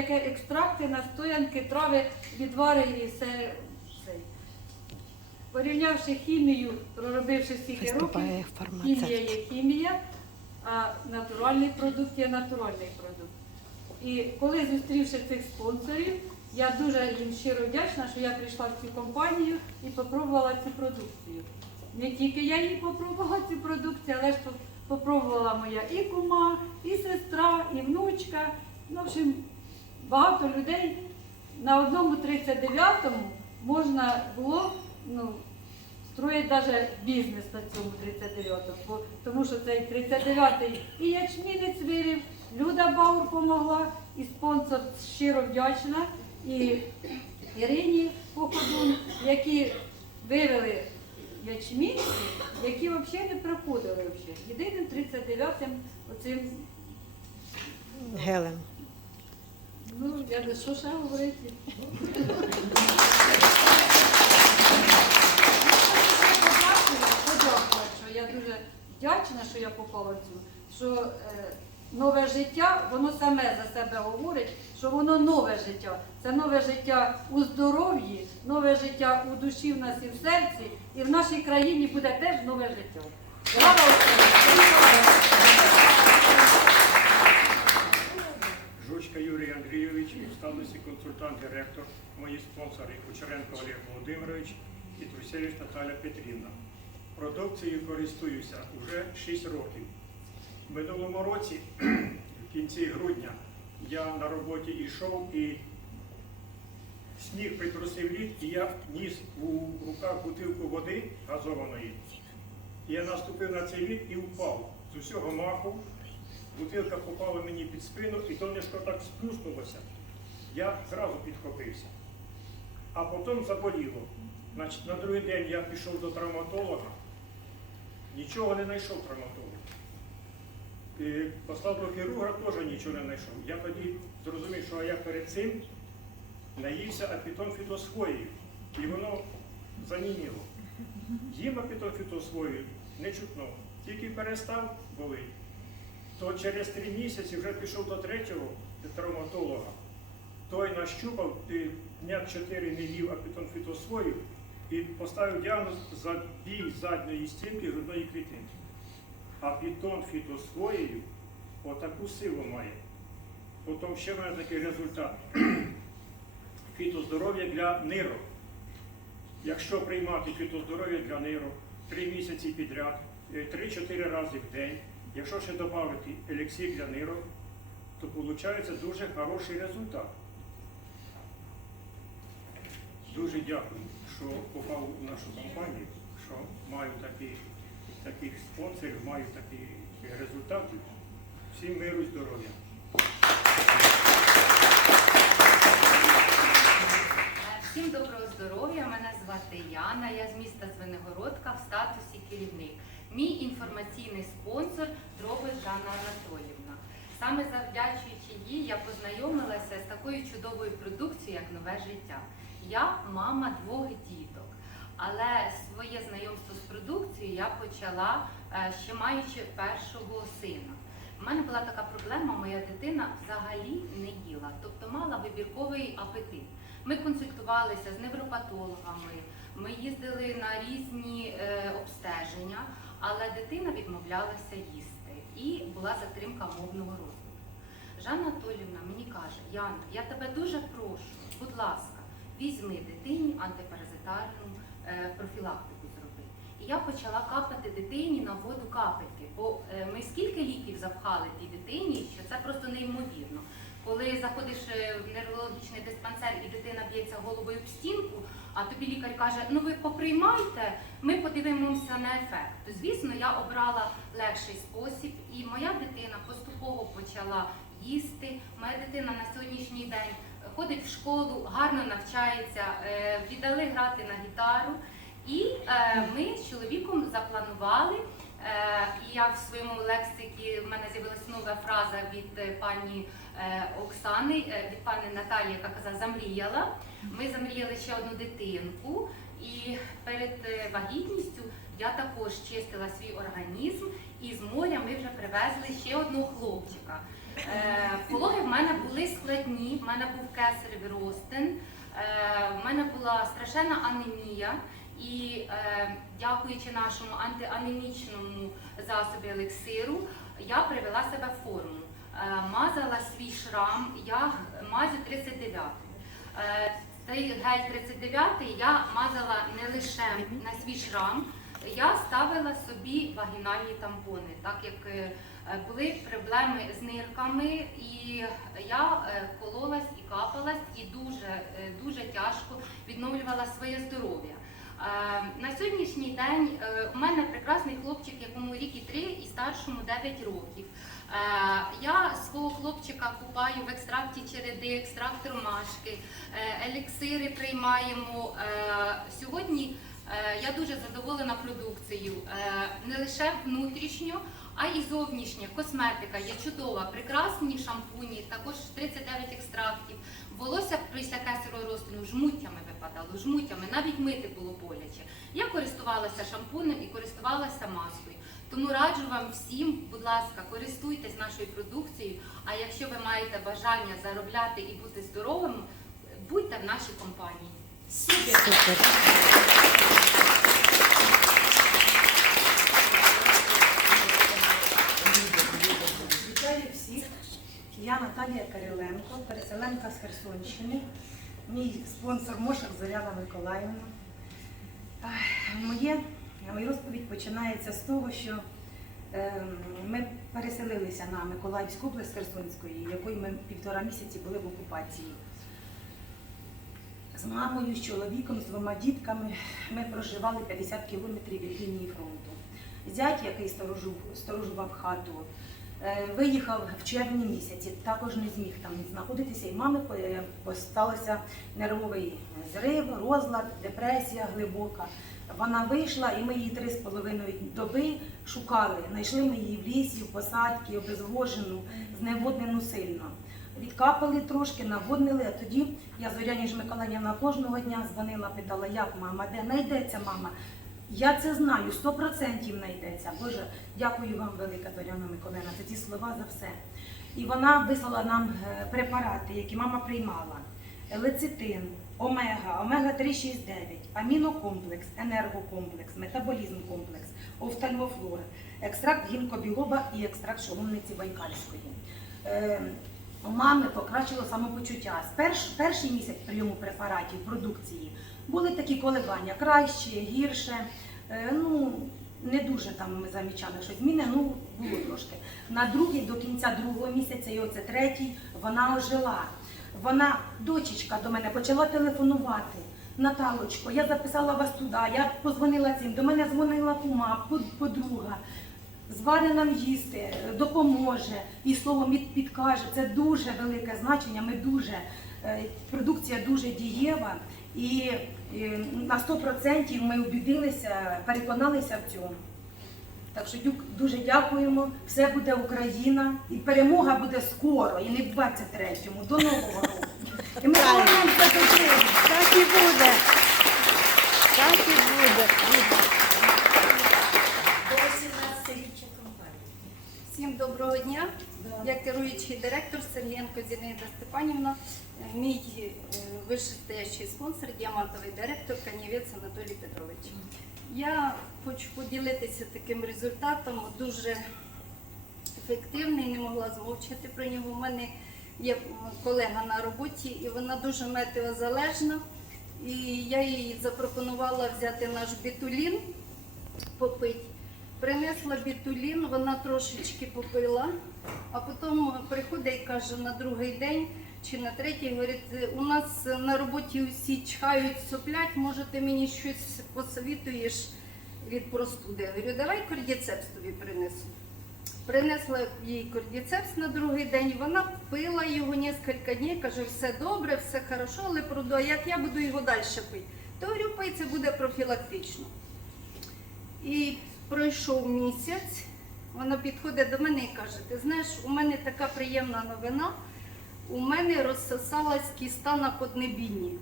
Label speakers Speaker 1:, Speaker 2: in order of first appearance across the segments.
Speaker 1: Таке екстракти, настоянки, трави, відвари і все. все. Порівнявши хімію, проробивши стільки років, хімія є хімія, а натуральний продукт є натуральний продукт. І коли зустрівши цих спонсорів, я дуже їм щиро вдячна, що я прийшла в цю компанію і попробувала цю продукцію. Не тільки я її попробувала цю продукцію, але ж попробувала моя і кума, і сестра, і внучка. Ну, в общем, багато людей на одному 39-му можна було ну, строїть навіть бізнес на цьому 39-му, тому що цей 39-й і ячмінець вирів, Люда Баур помогла, і спонсор щиро вдячна, і Ірині Походун, які вивели ячмінці, які взагалі не проходили. Єдиним 39-м оцим,
Speaker 2: Гелем.
Speaker 1: Я не. Я дуже вдячна, що я попала в цю, що е, нове життя, воно саме за себе говорить, що воно нове життя. Це нове життя у здоров'ї, нове життя у душі в нас і в серці, і в нашій країні буде теж нове життя.
Speaker 3: Жучка Юрій Андрійович, в статусі консультант директор, мої спонсори Кучеренко Олег Володимирович і Трусевич Наталя Петрівна. Продукцією користуюся вже 6 років. В минулому році, в кінці грудня, я на роботі йшов і сніг притрусив лід, і я ніс у руках бутилку води газованої. Я наступив на цей лід і впав з усього маху. Бутилка попала мені під спину і донечко так сплюснулося. Я зразу підхопився. А потім заболіло. Значить, на другий день я пішов до травматолога, нічого не знайшов травматолог. І послав до хірурга, теж нічого не знайшов. Я тоді зрозумів, що я перед цим наївся апітон фітосфоїв, і воно заніміло. Їм апітон фітосфоїв не чутно, тільки перестав болить то через три місяці вже пішов до третього травматолога. Той нащупав дня 4 не їв апітонфітосфою і поставив діагноз забій задньої стінки грудної клітинки. Апітон фітосфоєю отаку силу має. Потім ще в мене такий результат. Фітоздоров'я для нирок. Якщо приймати фітоздоров'я для нирок 3 місяці підряд, 3-4 рази в день, Якщо ще додати елексір для нирок, то виходить дуже хороший результат. Дуже дякую, що попав у нашу компанію, що маю такі, таких спонсорів, маю такі результати. Всім миру і здоров'я.
Speaker 4: Всім доброго здоров'я! Мене звати Яна. Я з міста Звенигородка в статусі керівник. Мій інформаційний спонсор Дробиш Жанна Анатолівна. Саме завдячуючи їй, я познайомилася з такою чудовою продукцією, як нове життя. Я мама двох діток, але своє знайомство з продукцією я почала е, ще маючи першого сина. У мене була така проблема, моя дитина взагалі не їла, тобто мала вибірковий апетит. Ми консультувалися з невропатологами, ми їздили на різні е, обстеження, але дитина відмовлялася їсти і була затримка мовного розвитку. Жанна Анатолівна мені каже: Яна, я тебе дуже прошу, будь ласка, візьми дитині антипаразитарну е, профілактику зроби. І я почала капати дитині на воду капельки, бо е, ми скільки ліків запхали тій дитині, що це просто неймовірно. Коли заходиш е, в нейрологічний диспансер і дитина б'ється головою об стінку, а тобі лікар каже, ну ви поприймайте, ми подивимося на ефект. То, звісно, я обрала легший спосіб, і моя дитина поступово почала їсти. Моя дитина на сьогоднішній день ходить в школу, гарно навчається, е, віддали грати на гітару. І е, ми з чоловіком запланували. Е, і я в своєму лексикі в мене з'явилася нова фраза від пані Оксани, від пані Наталії, яка казала замріяла. Ми замріяли ще одну дитинку, і перед вагітністю я також чистила свій організм І з моря ми вже привезли ще одного хлопчика. Е, Пологи в мене були складні, в мене був кесаревий розтин, е, в мене була страшенна анемія. І е, дякуючи нашому антианемічному засобі елексиру, я привела себе в форму. Е, мазала свій шрам, я мазю 39. Е, цей гель 39 я мазала не лише на свій шрам, я ставила собі вагінальні тампони, так як е, були проблеми з нирками, і я е, кололась і капалась, і дуже, е, дуже тяжко відновлювала своє здоров'я. На сьогоднішній день у мене прекрасний хлопчик, якому рік і 3, і старшому 9 років. Я свого хлопчика купаю в екстракті череди, екстракт ромашки, еліксири приймаємо. Сьогодні я дуже задоволена продукцією. Е, Не лише внутрішньо, а й зовнішня косметика є чудова, прекрасні шампуні, також 39 екстрактів. Волосся після кесарого розтину жмуттями випадало, жмуттями, навіть мити було боляче. Я користувалася шампунем і користувалася маскою. Тому раджу вам всім, будь ласка, користуйтесь нашою продукцією. А якщо ви маєте бажання заробляти і бути здоровим, будьте в нашій компанії.
Speaker 2: Вітаю всіх. Я Наталія Кириленко, переселенка з Херсонщини. Мій спонсор Мошак Зоряна Миколаївна. Моє, моя розповідь починається з того, що ем, ми переселилися на Миколаївську область Херсонської, якої ми півтора місяці були в окупації. З мамою, з чоловіком, з двома дітками ми проживали 50 кілометрів від лінії фронту. Зять, який сторожув- сторожував хату, е, виїхав в червні місяці, також не зміг там знаходитися, і мами е, посталося нервовий зрив, розлад, депресія глибока. Вона вийшла, і ми її три з половиною доби шукали. Знайшли ми її в лісі, в посадці, обезвожену, зневоднену сильно. Відкапали трошки, наводнили, а тоді я Зоряні ж Миколаївна кожного дня дзвонила, питала, як мама, де знайдеться мама. Я це знаю, сто процентів знайдеться. Боже, дякую вам, велика Зоряна Миколаївна, за ці слова за все. І вона вислала нам е, препарати, які мама приймала: лецитин, омега, омега 369, амінокомплекс, енергокомплекс, метаболізм комплекс, офтальмофлор, екстракт гінкобілоба і екстракт шоломниці Байкальської. У мами покращило самопочуття. Перш, перший місяць прийому препаратів, продукції були такі коливання, краще, гірше. Е, ну, не дуже там ми замічали, що зміни, ну було трошки. На другий, до кінця другого місяця, і оце третій, вона ожила. Вона, дочечка до мене, почала телефонувати. Наталочко, я записала вас туди, я позвонила цим, до мене дзвонила кума, под- подруга. Звари нам їсти, допоможе і словом підкаже. Це дуже велике значення. Ми дуже е, продукція дуже дієва, і е, на 100% ми убідилися, переконалися в цьому. Так що дуже дякуємо. Все буде Україна, і перемога буде скоро, і не в 23-му, до нового року. І ми повернемося до.
Speaker 5: Так і буде. Так і буде.
Speaker 6: Всім доброго дня. Я керуючий директор Сергієнко Зінаїда Степанівна. Мій е, вищестоящий спонсор, діамантовий директор Канівець Анатолій Петрович. Я хочу поділитися таким результатом, дуже ефективний, не могла змовчати про нього. У мене є колега на роботі, і вона дуже метеозалежна. І я їй запропонувала взяти наш бітулін, попити. Принесла бітулін, вона трошечки попила, а потім приходить і каже на другий день чи на третій, говорить, у нас на роботі усі чхають, соплять, може ти мені щось посовітуєш від простуди. Я говорю, давай кордіцепс тобі принесу. Принесла їй кордіцепс на другий день, вона пила його кілька днів, каже, все добре, все хорошо, але проду, а як я буду його далі пити? То говорю, пий, це буде профілактично. І пройшов місяць, вона підходить до мене і каже: ти знаєш, у мене така приємна новина, у мене розсосалась кіста на поднебінні.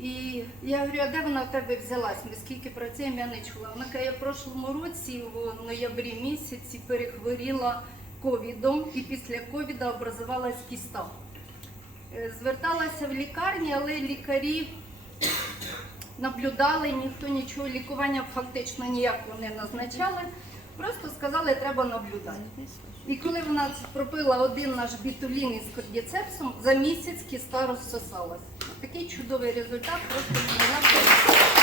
Speaker 6: І я говорю, а де вона в тебе взялась? Ми скільки працюємо, я не чула. Вона каже, я в прошлому році, в ноябрі місяці, перехворіла ковідом, і після ковіда образувалась кіста. Е, Зверталася в лікарні, але лікарі наблюдали, ніхто нічого, лікування фактично ніякого не назначали. Просто сказали, треба наблюдати. І коли вона пропила один наш бітулін із кордіцепсом, за місяць кіста розсосалась. Такий чудовий результат, просто.